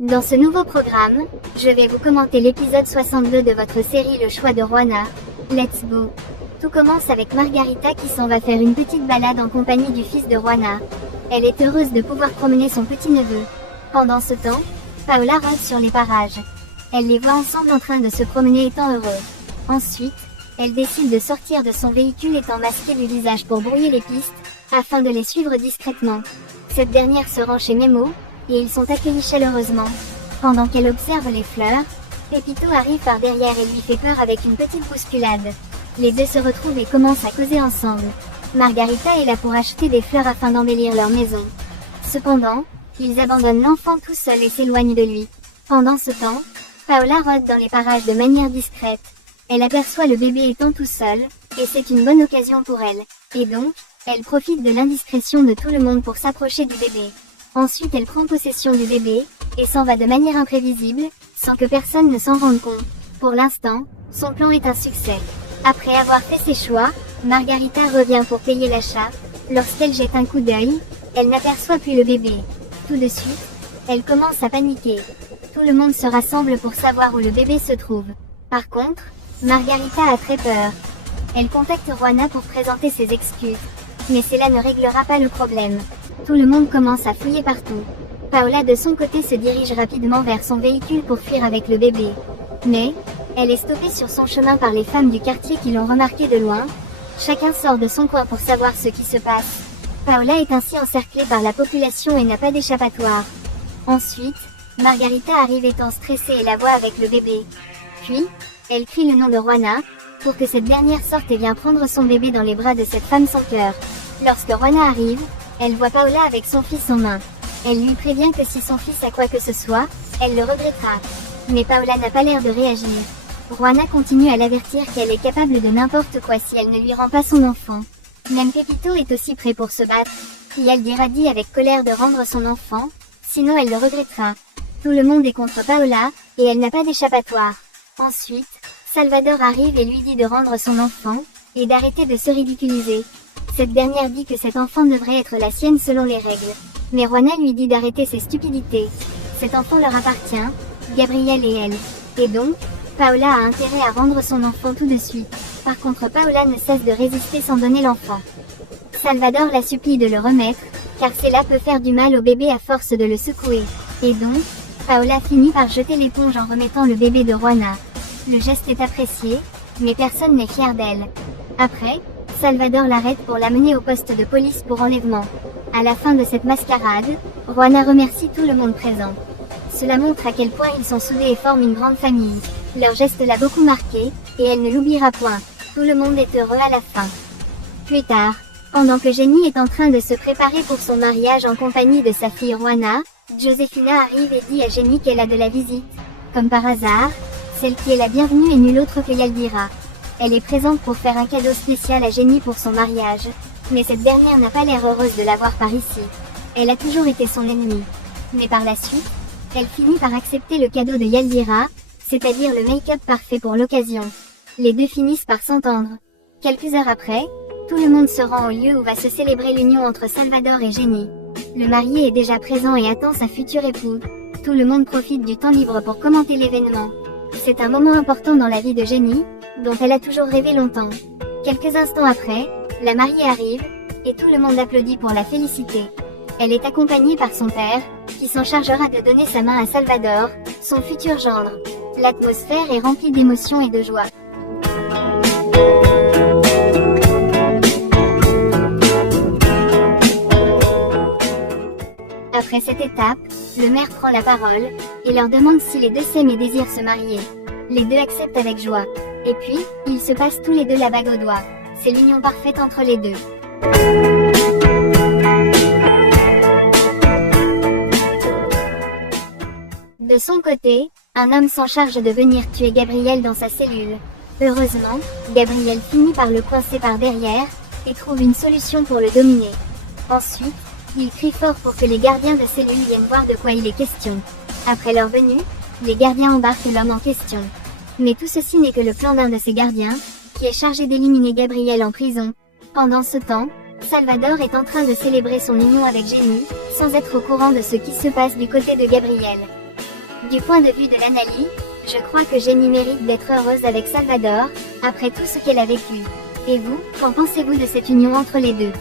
Dans ce nouveau programme, je vais vous commenter l'épisode 62 de votre série Le choix de Juana. Let's go! Tout commence avec Margarita qui s'en va faire une petite balade en compagnie du fils de Juana. Elle est heureuse de pouvoir promener son petit-neveu. Pendant ce temps, Paola rôde sur les parages. Elle les voit ensemble en train de se promener étant heureux. Ensuite, elle décide de sortir de son véhicule étant masquée du visage pour brouiller les pistes, afin de les suivre discrètement. Cette dernière se rend chez Memo, et ils sont accueillis chaleureusement. Pendant qu'elle observe les fleurs, Pepito arrive par derrière et lui fait peur avec une petite bousculade. Les deux se retrouvent et commencent à causer ensemble. Margarita est là pour acheter des fleurs afin d'embellir leur maison. Cependant, ils abandonnent l'enfant tout seul et s'éloignent de lui. Pendant ce temps, Paola rôde dans les parages de manière discrète. Elle aperçoit le bébé étant tout seul, et c'est une bonne occasion pour elle. Et donc, elle profite de l'indiscrétion de tout le monde pour s'approcher du bébé. Ensuite elle prend possession du bébé, et s'en va de manière imprévisible, sans que personne ne s'en rende compte. Pour l'instant, son plan est un succès. Après avoir fait ses choix, Margarita revient pour payer l'achat. Lorsqu'elle jette un coup d'œil, elle n'aperçoit plus le bébé. Tout de suite, elle commence à paniquer. Tout le monde se rassemble pour savoir où le bébé se trouve. Par contre, Margarita a très peur. Elle contacte Juana pour présenter ses excuses. Mais cela ne réglera pas le problème. Tout le monde commence à fouiller partout. Paola de son côté se dirige rapidement vers son véhicule pour fuir avec le bébé. Mais, elle est stoppée sur son chemin par les femmes du quartier qui l'ont remarquée de loin. Chacun sort de son coin pour savoir ce qui se passe. Paola est ainsi encerclée par la population et n'a pas d'échappatoire. Ensuite, Margarita arrive étant stressée et la voit avec le bébé. Puis, elle crie le nom de Juana, pour que cette dernière sorte et vienne prendre son bébé dans les bras de cette femme sans cœur. Lorsque Juana arrive, elle voit Paola avec son fils en main. Elle lui prévient que si son fils a quoi que ce soit, elle le regrettera. Mais Paola n'a pas l'air de réagir. Juana continue à l'avertir qu'elle est capable de n'importe quoi si elle ne lui rend pas son enfant. Même Pepito est aussi prêt pour se battre. Et elle dit avec colère de rendre son enfant, sinon elle le regrettera. Tout le monde est contre Paola, et elle n'a pas d'échappatoire. Ensuite, Salvador arrive et lui dit de rendre son enfant, et d'arrêter de se ridiculiser. Cette dernière dit que cet enfant devrait être la sienne selon les règles. Mais Juana lui dit d'arrêter ses stupidités. Cet enfant leur appartient, Gabriel et elle. Et donc, Paola a intérêt à rendre son enfant tout de suite. Par contre Paola ne cesse de résister sans donner l'enfant. Salvador la supplie de le remettre, car cela peut faire du mal au bébé à force de le secouer. Et donc, Paola finit par jeter l'éponge en remettant le bébé de Juana. Le geste est apprécié, mais personne n'est fier d'elle. Après, Salvador l'arrête pour l'amener au poste de police pour enlèvement. À la fin de cette mascarade, Juana remercie tout le monde présent. Cela montre à quel point ils sont soudés et forment une grande famille. Leur geste l'a beaucoup marquée, et elle ne l'oubliera point. Tout le monde est heureux à la fin. Plus tard, pendant que Jenny est en train de se préparer pour son mariage en compagnie de sa fille Juana, Josefina arrive et dit à Jenny qu'elle a de la visite. Comme par hasard, celle qui est la bienvenue est nulle autre que Yaldira. Elle est présente pour faire un cadeau spécial à Jenny pour son mariage, mais cette dernière n'a pas l'air heureuse de la voir par ici. Elle a toujours été son ennemie. Mais par la suite, elle finit par accepter le cadeau de Yaldira, c'est-à-dire le make-up parfait pour l'occasion. Les deux finissent par s'entendre. Quelques heures après, tout le monde se rend au lieu où va se célébrer l'union entre Salvador et Jenny. Le marié est déjà présent et attend sa future épouse. Tout le monde profite du temps libre pour commenter l'événement. C'est un moment important dans la vie de Jenny, dont elle a toujours rêvé longtemps. Quelques instants après, la mariée arrive, et tout le monde applaudit pour la féliciter. Elle est accompagnée par son père, qui s'en chargera de donner sa main à Salvador, son futur gendre. L'atmosphère est remplie d'émotion et de joie. Après cette étape, le maire prend la parole, et leur demande si les deux s'aiment et désirent se marier. Les deux acceptent avec joie. Et puis, ils se passent tous les deux la bague au doigt. C'est l'union parfaite entre les deux. De son côté, un homme s'en charge de venir tuer Gabriel dans sa cellule. Heureusement, Gabriel finit par le coincer par derrière, et trouve une solution pour le dominer. Ensuite, il crie fort pour que les gardiens de cellule viennent voir de quoi il est question. Après leur venue, les gardiens embarquent l'homme en question. Mais tout ceci n'est que le plan d'un de ces gardiens, qui est chargé d'éliminer Gabriel en prison. Pendant ce temps, Salvador est en train de célébrer son union avec Jenny, sans être au courant de ce qui se passe du côté de Gabriel. Du point de vue de l'analyse, je crois que Jenny mérite d'être heureuse avec Salvador, après tout ce qu'elle a vécu. Et vous, qu'en pensez-vous de cette union entre les deux?